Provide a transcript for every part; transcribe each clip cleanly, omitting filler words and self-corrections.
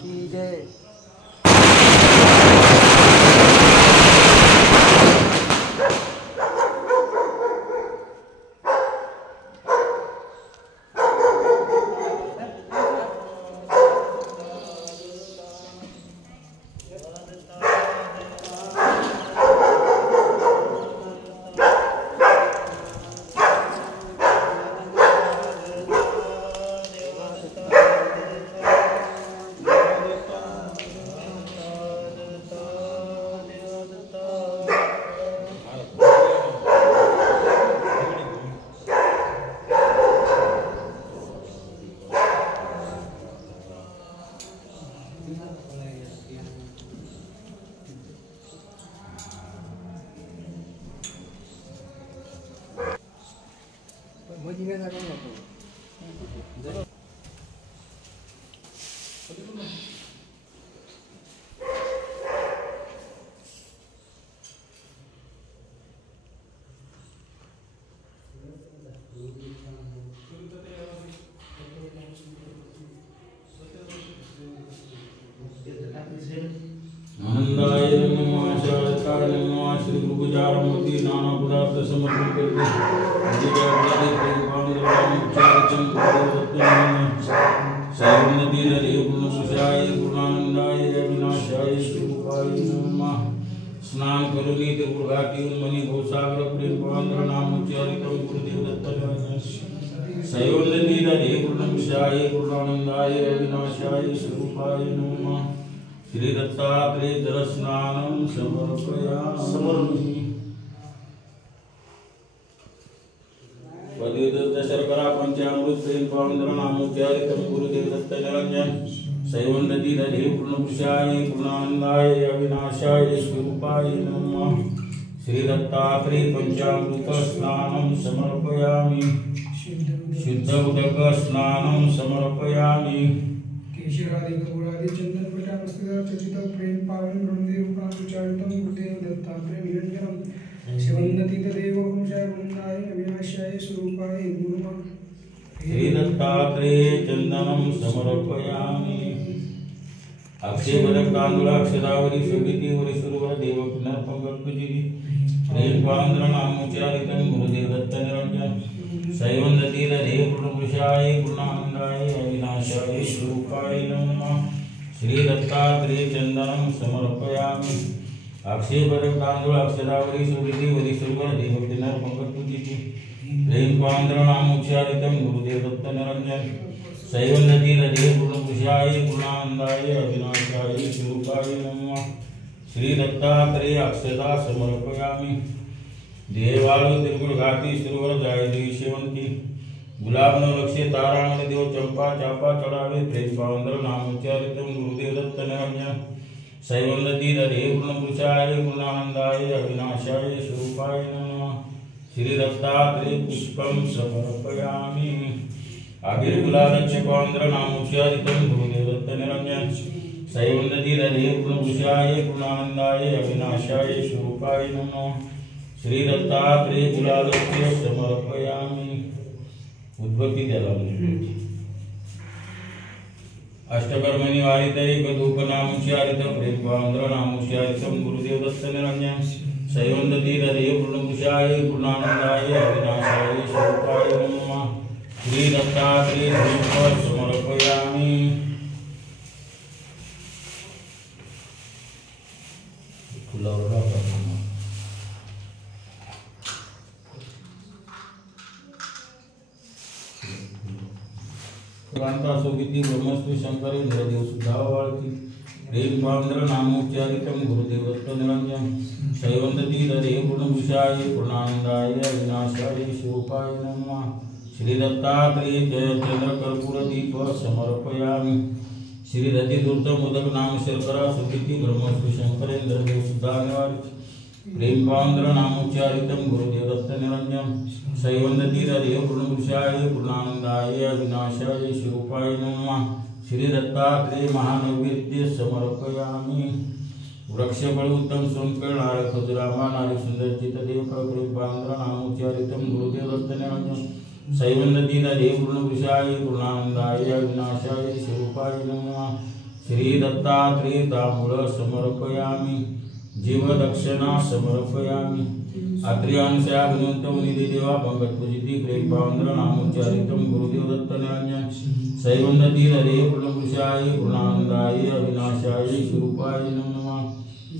की जय। आनंदाय नमः शारदाय नमः श्री गुरुजारमूर्ति नाना पदार्थ समर्पण करके स्नान करुणी तिरुघाटी मणि भूसागर प्रेम पांद्र नाम उच्चारितम गुरुदेव दत्त सयोन्नति हरे पूर्णमिशाय पूर्णानंदाय अविनाशाय स्वरूपाय नमः श्री दत्तात्रेय जलस्नानं समर्पयामि पतिदत्त शर्करा पंचामृत प्रेम पांद्र नाम उच्चारितम गुरुदेव दत्त निरंजन सयोन्नति हरे पूर्णमिशाय पूर्णानंदाय अविनाशाय स्वरूपाय नमः श्री दत्तात्रेय पंचामृत स्नानं समर्पयामि शुद्ध उदक स्नानं समर्पयामि केशरादि गौरादि चंदन पटामस्तदा चचित प्रेम पावन ब्रह्मदेव पांचुचारितम गुरुदेव दत्तात्रेय निरंजनम शिवन्नति तदेव वंशाय वृंदाय अविनाशाय स्वरूपाय नमः श्री दत्तात्रेय चंदनं समर्पयामि अक्षय बदक तांदूळ अक्षरावरी शोभिती वरी सुरवर देव पुनर्पम गणपती प्रेम पांद्र नाम उच्चारितम गुरुदेव दत्त निरंजन सयोन्नति हरे पूर्णपुरुषाय पूर्णानंदाय अविनाशाय स्वरूपाय नमः श्री दत्तात्रेय चंदनं समर्पयामि अक्षय बदक तांदूळ अक्षरावरी शोभिती वरी सुरवर देव पुनर्पम गणपती प्रेम पांद्र नाम उच्चारितम गुरुदेव दत्त निरंजन सयोन्नति हरे पूर्णपुरुषाय पूर्णानंदाय अविनाशाय स्वरूपाय नमः श्री दत्तात्रेय अक्षता समर्पयामि देवालु त्रिगुण घाटी सुरवर जायदेवी सेवंती गुलाब न लक्ष्य तारामणि देव चंपा चापा चढ़ावे प्रेम पावंदर नाम उच्चारितम गुरुदेव दत्त निरंजन सैवन्नति हरे पूर्णपुरुषाय पूर्णानंदाय अविनाशाय स्वरूपाय नमः श्री दत्तात्रेय पुष्पम समर्पयामि आबिर गुलालक्ष्य पावंदर नाम उच्चारितम गुरुदेव दत्त निरंजन सैवन्नति हरे पूर्णपुरुषाय पूर्णानंदाय अविनाशाय स्वरूपाय नमः श्री दत्तात्रेय गुलालक्ष्य समर्पयामि उद्भक्ति द्याला अष्टकर्मणि वारितै गधूप नाम उच्चारित प्रेम पावंद्र नाम उच्चारितम गुरुदेव दत्त निरंजन सयोन्नति हरे पूर्णपुरुषाय पूर्णानंदाय अविनाशाय स्वरूपाय नमः श्री दत्तात्रेय धूप समर्पयामि कांता सोगिती ब्रह्मस्त्री शंकर इंद्रदेव सुधावाळती प्रेम पांद्र नामोच्चारितम गुरुदेव दत्त निरंजन सैवन्नति हरे पूर्णपुरुषाय पूर्णानंदाय अविनाशाय स्वरूपाय नमः श्री दत्तात्रेय जय चंद्र कर्पूर दीप समर्पयामि श्री रतिदूर्त मोदक नाम शर्करा सुगिती ब्रह्मस्त्री शंकर इंद्रदेव सुधावाळती प्रेम पांद्र नामोच्चारितम गुरुदेव दत्त निरंजन सैवन्नति हरे पूर्णपुरुषाय पूर्णानंदाय अविनाशाय स्वरूपाय नमः श्री दत्तात्रेय महानैवेद्य समर्पयामि वृक्षफल उत्तम सोनकळ नारळ खजुरामा नारी सुंदर चितदेव प्रेम पांद्र नामोच्चारितम गुरुदेव दत्त निरंजन सैवन्नति हरे पूर्णपुरुषाय पूर्णानंदाय अविनाशाय स्वरूपाय नमः श्री दत्तात्रेय तांबूळ समर्पयामि जीवदक्षिणा समर्पयामि अत्र्यांशा गुणवंत मुनिदे देवा पंकज पूजिती प्रेम पावंद्र नामोच्चारितम गुरुदेव दत्त निरंजन सैवन्नति हरे पूर्णपुरुषाय पूर्णानंदाय अविनाशाय स्वरूपाय नमः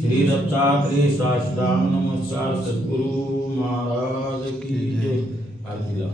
श्री दत्तात्रेय साष्टांग नमस्कार सद्गुरु महाराज की जय। आरती ला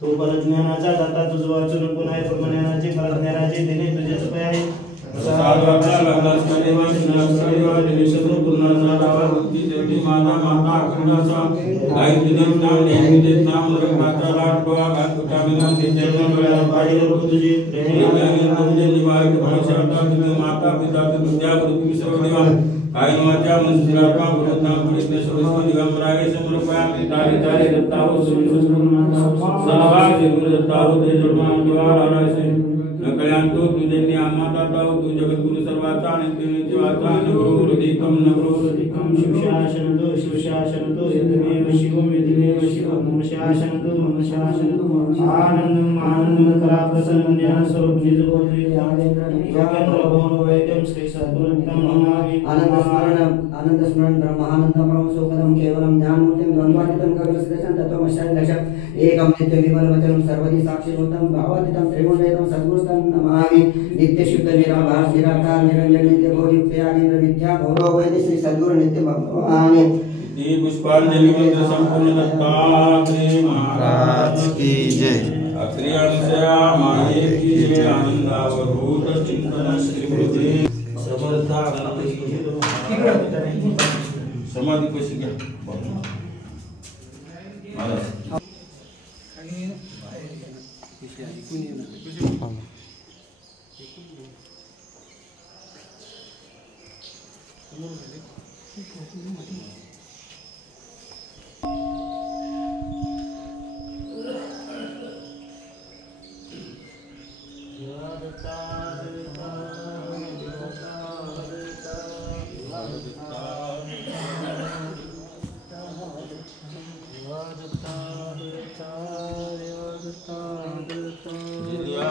तो परत ज्ञानाचा दाता तुझ वाचून पुन्हा ज्ञानाचे परत ज्ञानाचे देणे तुझेच पाय आहे माता पिता कायमाच्या मंदिराचा गुरुनाम पुढे दिगंबराय समर्पयामि तारे तारे दत्ताव सहभाग गुरु दत्ताव ते जन्मां द्वार आरायसे न कळ्यांतो तुझे आम्हा ताव तू जगद्गुरु सर्वाचा आणि तेने जीवाचा न गुरु दीकम शिवशासन दोष शिव शासनतो यदमेव शिवं यदमेव शिवं मम शासनतो मम शासनतो आनन्दम् आनन्दं कलाप्रसन्नं ज्ञानस्वरूप निजबोधि योगेन्द्र भवनो वैद्यं श्री सद्गुरुत्तम नमामि आनंद स्मरण ब्रह्मानंदं परमसुखदं केवलं ज्ञानमूर्तिं द्वन्द्वातीतं गगनसदृशं तत्त्वमशादिलक्ष्यम् एकं नित्यविमलवचनं सर्वदि साक्षिभूतं भावातीतं त्रिगुणरहितं सद्गुरुतं नमामि नित्यशुद्ध निराभास निराकार निरंजन नित्यबोधित्यागेन्द्र विद्या गौरव वैद्य श्री सद्गुरु नित्य भगवान दी पुष्पांजलि मंत्र संपूर्ण दत्तात्रेय महाराज की जय। अत्रि अंशया माये की जय। आनंदावधूत चिंतन श्री गुरुदेव समर्था समाधी कशी घ्या महाराज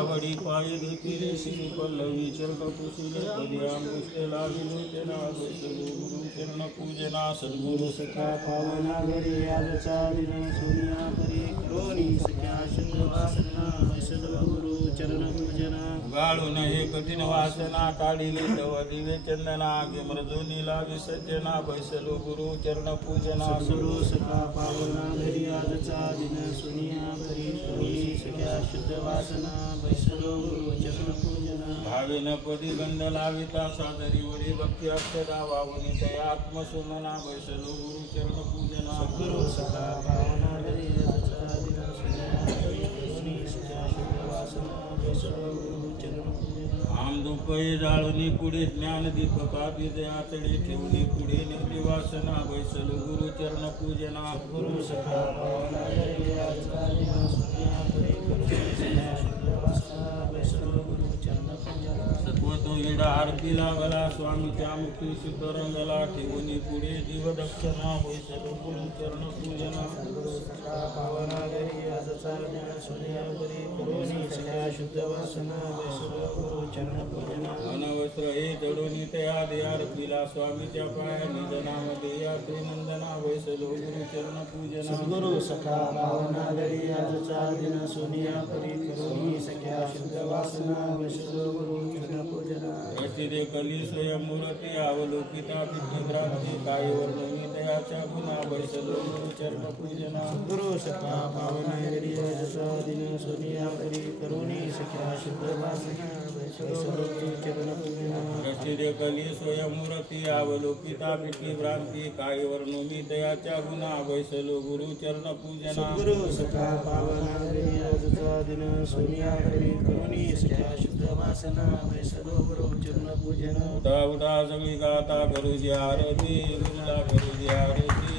बड़ी पाए देखी रे श्री पल्लवी चरण कुशील पद्याम पुष्टला विलोचना गुरु चरण पूजना सद्गुरु सखा पावना घरी आजचा दिन सोनिया परी करोनी सख्या शंभवासना सद्गुरु चरण पूजना गाळून हे कठीण वासना काढिली तव दिवे चंदना मृदुनी लागे सज्जना बैसलो गुरु चरण पूजना सद्गुरु सखा पावना घरी आजचा दिन सोनिया परी करोनी सख्या शुद्ध वासना बैसलो गुरु चरण पूजना भावे न पदी गंध लाविता सादरी वरी भक्ती अक्षरा वावनी तया आत्मसुमना बैसलो गुरु चरण पूजना सद्गुरु सखा पावना घरी आजचा दिन सोनिया परी करोनी सख्या शुद्ध वासना बैसलो गुरु चरण पूजना आम दुपई जाळूनी पुढे ज्ञान दीपका विदयातळी ठेवली पुढे निर्दिवासना बैसलो गुरु चरण पूजना गुरु सखा पावना घरी आजचा दिन सोनिया परी करोनी सख्या शुद्ध वासना बैसलो गुरु चरण पूजना सत्वतो येडा आरती लागला स्वामीच्या मुखी शुद्ध रंगला ठेवणी पुढे जीवदक्षिणा बैसलो गुरु चरण पूजना गुरु सखा पावना घरी आजचा दिन सोनिया परी करोनी सख्या शुद्ध वासना बैसलो गुरु चरण पूजना अनवस्त्र हे चढून तया देयार पिला स्वामीच्या पाया निज नाम देया नंदना बैसलो गुरु चरण पूजना सद्गुरु सखा पावना घरी आजचा दिन सोनिया परी करोनी सख्या शुद्ध वासना बैसलो गुरु चरण पूजना रचिते कली स्वयंमूर्ती अवलोकिता पितृभ्रांती काय वर्णनी तयाच्या गुणा बैसलो गुरु चरण पूजना गुरु सखा पावना घरी आजचा दिन सोनिया परी करोनी सख्या शुद्ध वासना बैसलो गुरु चरण पूजना रचिते कली स्वयंमूर्ती अवलोकिता पितृभ्रांती काय वर्णनी तयाच्या गुणा बैसलो गुरु चरण पूजना सद्गुरु सखा पावना घरी आजचा दिन सोनिया परी करोनी सख्या शुद्ध वासना बैसलो गुरु चरण पूजना उठा उठा सगळी गाता गुरुजी आरती गुरुला गुरुजी आरती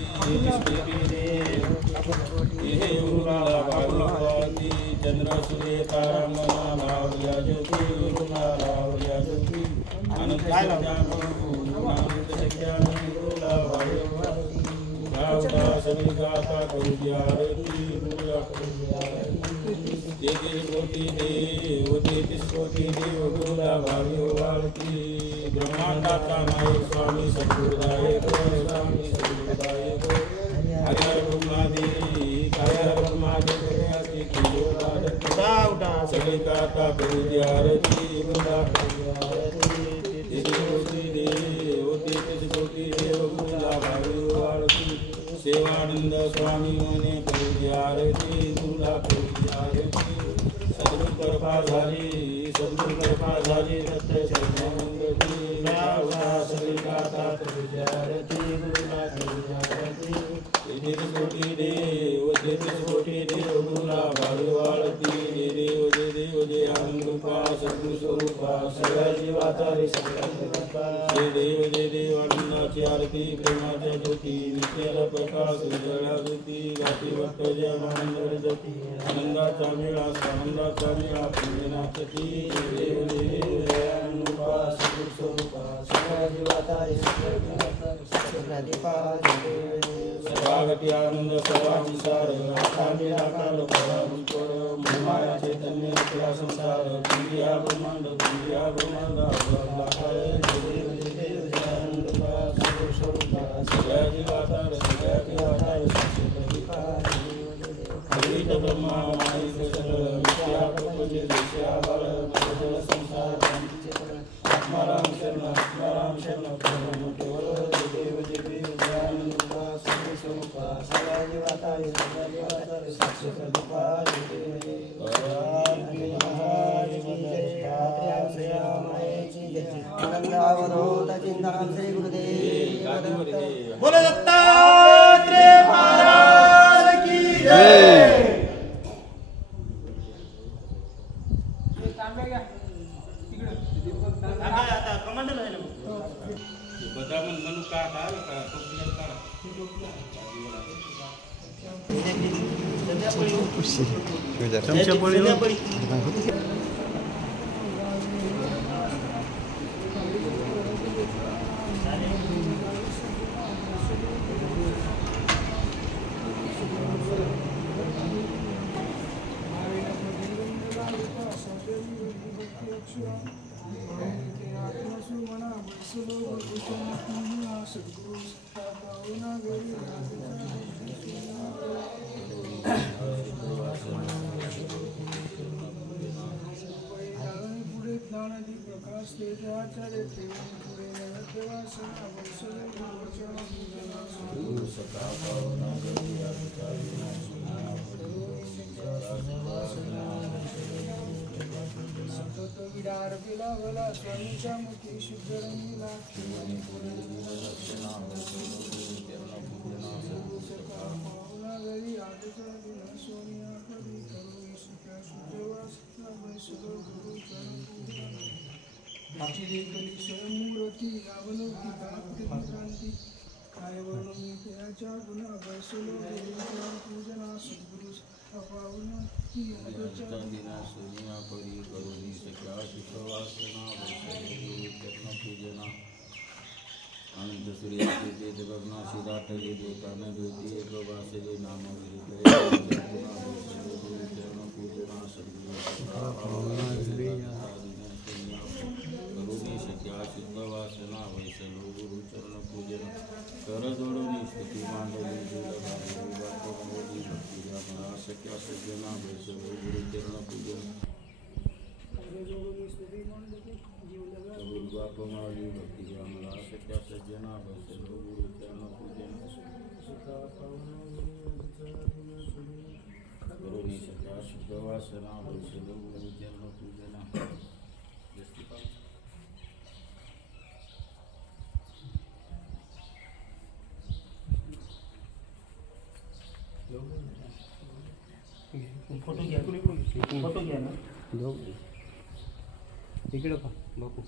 गुरुला भागवती चंद्र सूर्य तारा मना लावल्या ज्योती गुरुला लावल्या ज्योती आनंद गुरुला भागवती उठा उठा सगळी गाता गुरुजी आरती गुरुला गुरुजी आरती तेथे कोटी देव तेथे कोटी देव गुरुला भागवती ब्रह्मांडाचा नायक स्वामी सद्गुरुदायक स्वामी सद्गुरुदायक हरिहर ब्रह्मादेवी हरिहर ब्रह्मादेवी सगळी गाता गुरुजी आरती गुरुला तेथे कोटी देव तेथे कोटी देव गुरुला भागवती सेवानंद स्वामी मने गुरुजी आरती गुरुला गुरुजी आरती सद्गुरु कृपा झाली सद्गुरु कृपा झाली दत्त चरणामंगली गावा सगळी गाता गुरुजी आरती गुरुला गुरुजी आरती तेथे कोटी देव गुरुला भागवती जय देव जय आनंद रूपा सद्गुरु स्वरूपा सगळ्या जीवाचा रे सगळ्या जय देव आनंदाची आरती प्रेमाच्या ज्योती नित्याला प्रकाश उजळा ज्योती गाठी भक्त जय आनंद ज्योती आनंदाचा मेळा आनंदाचा मेळा पुण्यनाथी जय देव जय आनंद रूपा सद्गुरु स्वरूपा सगळ्या जीवाचा रे सगळ्या दीपा स्वागती आनंद सर्वांची सार आकांडी आकार परामुपर माया चैतन्य क्रिया संसार दुनिया ब्रह्मांड आकार देव आनंद का स्वरूप सगळ्याची आकार अद्वैत ब्रह्मा माईक सगळ विद्या प्रपंच विद्या बाळ जल संसार आत्माराम शरण परम केवळ देव आनंद का स्वरूप सगळ्याची आकार साक्षी रूपा बोलो दत्तात्रेय महाराज की जय। आता कमांडर आहे ना बदाम म्हणून का आलं का तो विडार पिलावला स्वामीच्या मुखी शुद्धरंगीला पाहुणागरी आजचा दिन सोनिया कवी करू ईशिका शुद्धवासना वैसलो गुरु चरण देखली स्वयंमूर्ती अवलोकी भक्ती क्रांती काय वर्णमी त्याच्या गुणा वैसलो गुरु चरण पूजना सद्गुरु अपावना की आजच्या दिना सोनिया परी करुणी सख्या शुक्रवासना वैष्णवी चरण पूजना अनंत सूर्याचे तेज गगनाशी दाटले देवतान ज्योती एक वासले नाम विरुद्ध चरण पूजना सद्गुरु करुणी सख्या शुक्रवासना वैष्णवी गुरु चरण पूजना कर जोडून स्तुती मांडली भक्ती मला सख्या सज्जना वैष्णवी गुरु चरण पूजना बापमाली भक्ती मला सख्या सज्जना वैष्णवी गुरु चरण पूजना करुणी सख्या शुद्धवासना वैष्णवी गुरु चरण पूजना फोटो घ्या फोटो घ्या ना इकडं पहा बापू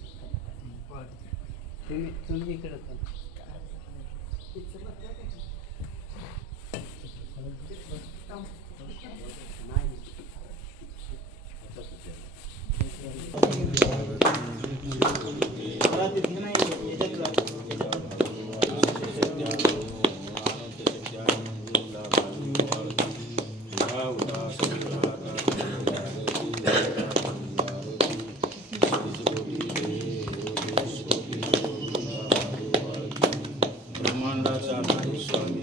तुम्ही इकडं पहा ब्रह्मांडाचा स्वामी